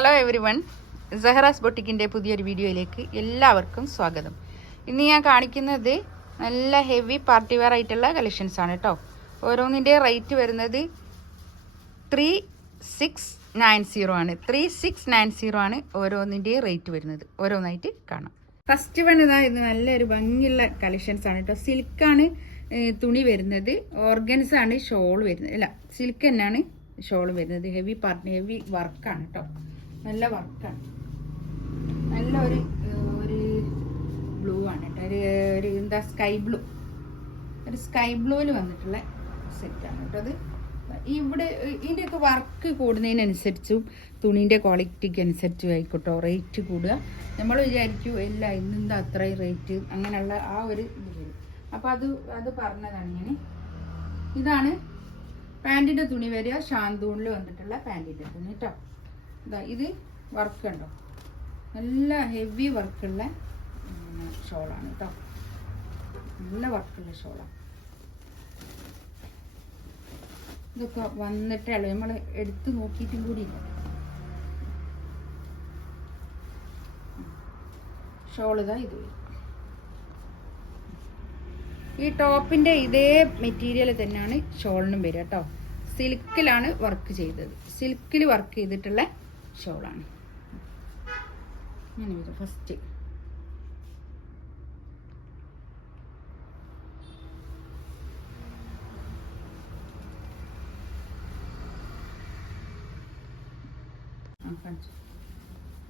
Hello everyone, സഹറാസ് ബൊട്ടിക്കിൻ്റെ പുതിയൊരു വീഡിയോയിലേക്ക് എല്ലാവർക്കും സ്വാഗതം. ഇന്ന് ഞാൻ കാണിക്കുന്നത് നല്ല ഹെവി പാർട്ടി വെയർ ആയിട്ടുള്ള കളക്ഷൻസ് ആണ് കേട്ടോ. ഓരോന്നിൻ്റെ റേറ്റ് വരുന്നത് 3690 ആണ്. 3690 ആണ് ഓരോന്നിൻ്റെ റേറ്റ് വരുന്നത്. ഓരോന്നായിട്ട് കാണാം. ഫസ്റ്റ് വൺ ഇതാ, ഇത് നല്ലൊരു ഭംഗിയുള്ള കളക്ഷൻസ് ആണ് കേട്ടോ. സിൽക്കാണ് തുണി വരുന്നത്, ഓർഗൻസ് ആണ് ഷോൾ വരുന്നത്. അല്ല, സിൽക്ക് തന്നെയാണ് ഷോൾ വരുന്നത്. ഹെവി വർക്കാണ് കേട്ടോ. നല്ല വർക്കാണ്. നല്ല ഒരു ബ്ലൂ ആണ് കേട്ടോ. ഒരു എന്താ സ്കൈ ബ്ലൂവിൽ വന്നിട്ടുള്ള സെറ്റാണ് കേട്ടോ. അത് ഇവിടെ ഇതിൻ്റെയൊക്കെ വർക്ക് കൂടുന്നതിനനുസരിച്ചും തുണീൻ്റെ ക്വാളിറ്റിക്ക് അനുസരിച്ചും ആയിക്കോട്ടോ റേറ്റ് കൂടുക. നമ്മൾ വിചാരിക്കും ഇല്ല ഇന്നെന്താ അത്രയും റേറ്റ്, അങ്ങനെയുള്ള ആ ഒരു ഇത് വരും. അപ്പോൾ അത് പറഞ്ഞതാണ് ഞാൻ. ഇതാണ് പാൻറ്റിൻ്റെ തുണി വരിക. ഷാന്തൂണിൽ വന്നിട്ടുള്ള പാൻറ്റിൻ്റെ തുണി കേട്ടോ. ഇത് വർക്ക് ഉണ്ടോ, നല്ല ഹെവി വർക്കുള്ള ഷോളാണ് കേട്ടോ. നല്ല വർക്കുള്ള ഷോളാണ്. ഇതൊക്കെ വന്നിട്ടേ ഉള്ളൂ, നമ്മൾ എടുത്ത് നോക്കിയിട്ടും കൂടി ഇല്ല. ഷോളിതാ ഇത് വരും. ഈ ടോപ്പിൻ്റെ ഇതേ മെറ്റീരിയൽ തന്നെയാണ് ഷോളിനും വരിക കേട്ടോ. സിൽക്കിലാണ് വർക്ക് ചെയ്തത്. സിൽക്കിൽ വർക്ക് ചെയ്തിട്ടുള്ള ഷോളാണ്. ഇങ്ങനെ വരും ഫസ്റ്റ്.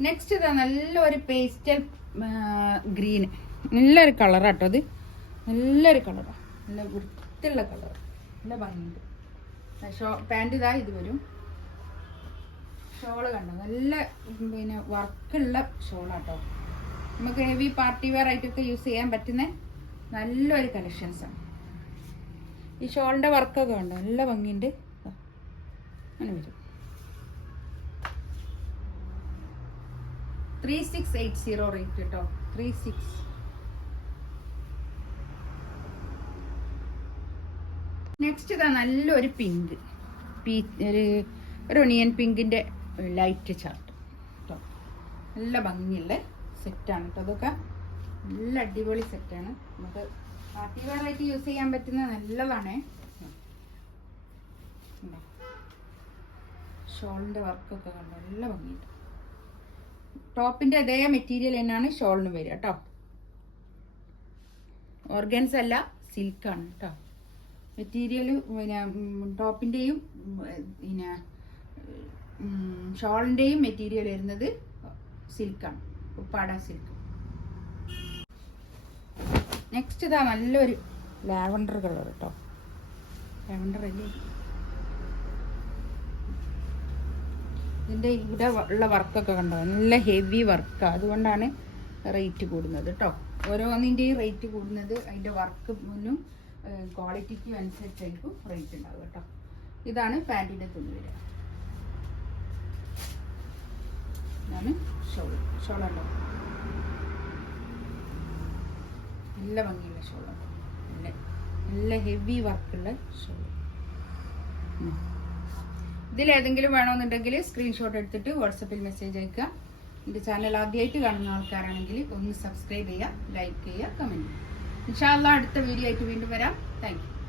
നെക്സ്റ്റ് ഇതാ നല്ലൊരു പേസ്റ്റൽ ഗ്രീൻ. നല്ലൊരു കളറാട്ടോ. അത് നല്ലൊരു കളറാണ്. നല്ല വൃത്തിയുള്ള കളർ, നല്ല ഭംഗിയുണ്ട്. പാൻറ് ഇതാ ഇത് വരും. ഷോള് കണ്ടോ, നല്ല പിന്നെ വർക്കുള്ള ഷോളാട്ടോ. നമുക്ക് ഹെവി പാർട്ടി വെയർ ആയിട്ടൊക്കെ യൂസ് ചെയ്യാൻ പറ്റുന്ന നല്ലൊരു കളക്ഷൻസാണ്. ഈ ഷോളിൻ്റെ വർക്കൊക്കെ കണ്ടോ, നല്ല ഭംഗിയുണ്ട്. അങ്ങനെ വരും. 3680 റേറ്റ് കേട്ടോ. 36. നെക്സ്റ്റ് ഇതാ നല്ലൊരു പിങ്ക്, ഒരു ഒണിയൻ പിങ്കിൻ്റെ ലൈറ്റ് ചാർട്ട് കേട്ടോ. നല്ല ഭംഗിയുള്ള സെറ്റാണ് കേട്ടോ. അതൊക്കെ നല്ല അടിപൊളി സെറ്റാണ്. നമുക്ക് പാർട്ടി വെയർ ആയിട്ട് യൂസ് ചെയ്യാൻ പറ്റുന്ന നല്ലതാണ്. ഷോളിൻ്റെ വർക്കൊക്കെ കണ്ടോ, നല്ല ഭംഗിയുണ്ട്. ടോപ്പിൻ്റെ അതേ മെറ്റീരിയൽ തന്നെയാണ് ഷോളിന് വരിക കേട്ടോ. ഓർഗൻസ് അല്ല, സിൽക്കാണ് കേട്ടോ മെറ്റീരിയൽ. പിന്നെ ടോപ്പിൻ്റെയും പിന്നെ ഷോളിൻ്റെയും മെറ്റീരിയൽ വരുന്നത് സിൽക്കാണ്, ഉപ്പാട സിൽക്ക്. നെക്സ്റ്റ് ഇതാ നല്ലൊരു ലാവൻഡർ കളർ കേട്ടോ. ലാവൻഡർ അല്ലേ. ഇതിൻ്റെ ഇവിടെ ഉള്ള വർക്കൊക്കെ കണ്ടോ, നല്ല ഹെവി വർക്കാണ്. അതുകൊണ്ടാണ് റേറ്റ് കൂടുന്നത് കേട്ടോ. ഓരോന്നിൻ്റെയും റേറ്റ് കൂടുന്നത് അതിൻ്റെ വർക്ക് മുന്നും ക്വാളിറ്റിക്കും അനുസരിച്ചായിരിക്കും റേറ്റ് ഉണ്ടാവുക കേട്ടോ. ഇതാണ് പാൻറ്റിൻ്റെ തുണി വരിക. ഇതാണ് ഷോളുണ്ടോ, നല്ല ഭംഗിയുള്ള ഷോളുണ്ട്. നല്ല ഹെവി വർക്കുള്ള ഷോൾ. ഇതിലേതെങ്കിലും വേണമെന്നുണ്ടെങ്കിൽ സ്ക്രീൻഷോട്ട് എടുത്തിട്ട് വാട്സപ്പിൽ മെസ്സേജ് അയക്കുക. എൻ്റെ ചാനൽ ആദ്യമായിട്ട് കാണുന്ന ആൾക്കാരാണെങ്കിൽ ഒന്ന് സബ്സ്ക്രൈബ് ചെയ്യുക, ലൈക്ക് ചെയ്യുക, കമൻറ്റ് ചെയ്യുക. ഇൻഷാ അല്ലാഹ് അടുത്ത വീഡിയോ ആയിട്ട് വീണ്ടും വരാം. Thank you.